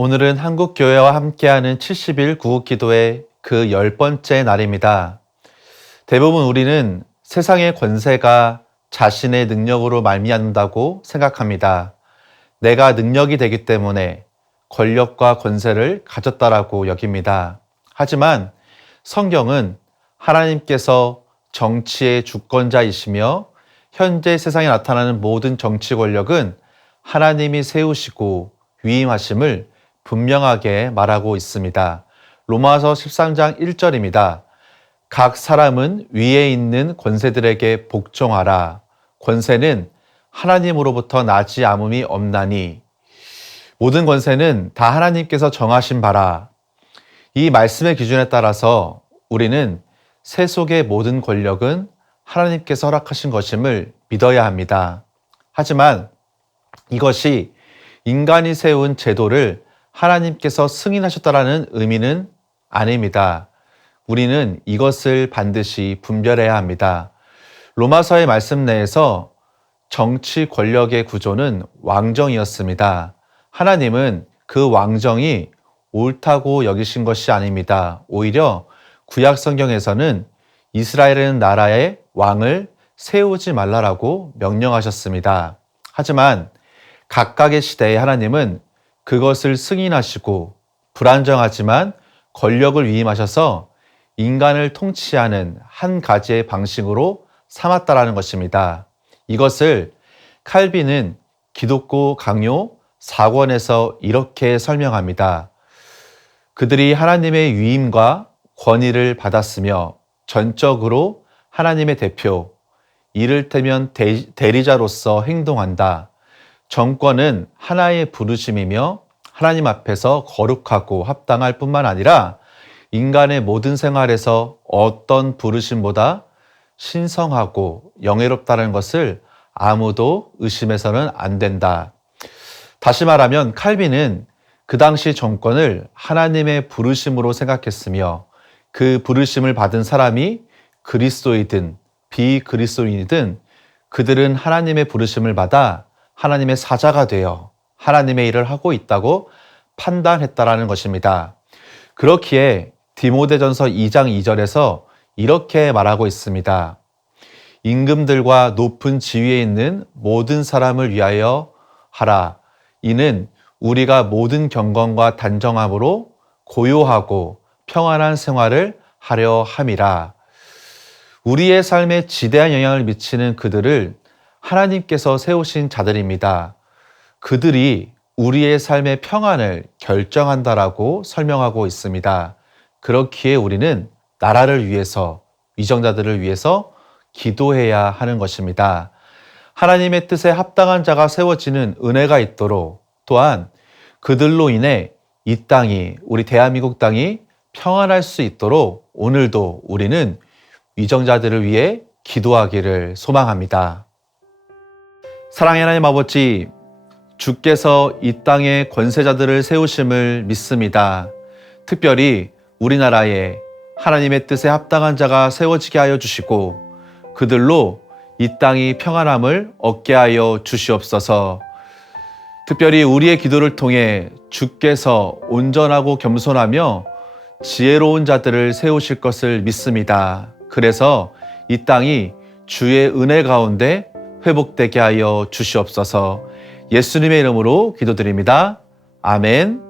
오늘은 한국교회와 함께하는 70일 구국기도의 그 10번째 날입니다. 대부분 우리는 세상의 권세가 자신의 능력으로 말미암는다고 생각합니다. 내가 능력이 되기 때문에 권력과 권세를 가졌다라고 여깁니다. 하지만 성경은 하나님께서 정치의 주권자이시며 현재 세상에 나타나는 모든 정치 권력은 하나님이 세우시고 위임하심을 분명하게 말하고 있습니다. 로마서 13장 1절입니다. 각 사람은 위에 있는 권세들에게 복종하라. 권세는 하나님으로부터 나지 아무미 없나니. 모든 권세는 다 하나님께서 정하신 바라. 이 말씀의 기준에 따라서 우리는 세속의 모든 권력은 하나님께서 허락하신 것임을 믿어야 합니다. 하지만 이것이 인간이 세운 제도를 하나님께서 승인하셨다라는 의미는 아닙니다. 우리는 이것을 반드시 분별해야 합니다. 로마서의 말씀 내에서 정치 권력의 구조는 왕정이었습니다. 하나님은 그 왕정이 옳다고 여기신 것이 아닙니다. 오히려 구약 성경에서는 이스라엘은 나라의 왕을 세우지 말라라고 명령하셨습니다. 하지만 각각의 시대에 하나님은 그것을 승인하시고 불안정하지만 권력을 위임하셔서 인간을 통치하는 한 가지의 방식으로 삼았다라는 것입니다. 이것을 칼빈은 기독교 강요 4권에서 이렇게 설명합니다. 그들이 하나님의 위임과 권위를 받았으며 전적으로 하나님의 대표, 이를테면 대리자로서 행동한다. 정권은 하나의 부르심이며 하나님 앞에서 거룩하고 합당할 뿐만 아니라 인간의 모든 생활에서 어떤 부르심보다 신성하고 영예롭다는 것을 아무도 의심해서는 안 된다. 다시 말하면 칼빈은 그 당시 정권을 하나님의 부르심으로 생각했으며 그 부르심을 받은 사람이 그리스도이든 비그리스도인이든 그들은 하나님의 부르심을 받아 하나님의 사자가 되어 하나님의 일을 하고 있다고 판단했다라는 것입니다. 그렇기에 디모데전서 2장 2절에서 이렇게 말하고 있습니다. 임금들과 높은 지위에 있는 모든 사람을 위하여 하라. 이는 우리가 모든 경건과 단정함으로 고요하고 평안한 생활을 하려 함이라. 우리의 삶에 지대한 영향을 미치는 그들을 하나님께서 세우신 자들입니다. 그들이 우리의 삶의 평안을 결정한다라고 설명하고 있습니다. 그렇기에 우리는 나라를 위해서, 위정자들을 위해서 기도해야 하는 것입니다. 하나님의 뜻에 합당한 자가 세워지는 은혜가 있도록 또한 그들로 인해 이 땅이, 우리 대한민국 땅이 평안할 수 있도록 오늘도 우리는 위정자들을 위해 기도하기를 소망합니다. 사랑의 하나님 아버지, 주께서 이 땅의 권세자들을 세우심을 믿습니다. 특별히 우리나라에 하나님의 뜻에 합당한 자가 세워지게 하여 주시고 그들로 이 땅이 평안함을 얻게 하여 주시옵소서. 특별히 우리의 기도를 통해 주께서 온전하고 겸손하며 지혜로운 자들을 세우실 것을 믿습니다. 그래서 이 땅이 주의 은혜 가운데 회복되게 하여 주시옵소서. 예수님의 이름으로 기도드립니다. 아멘.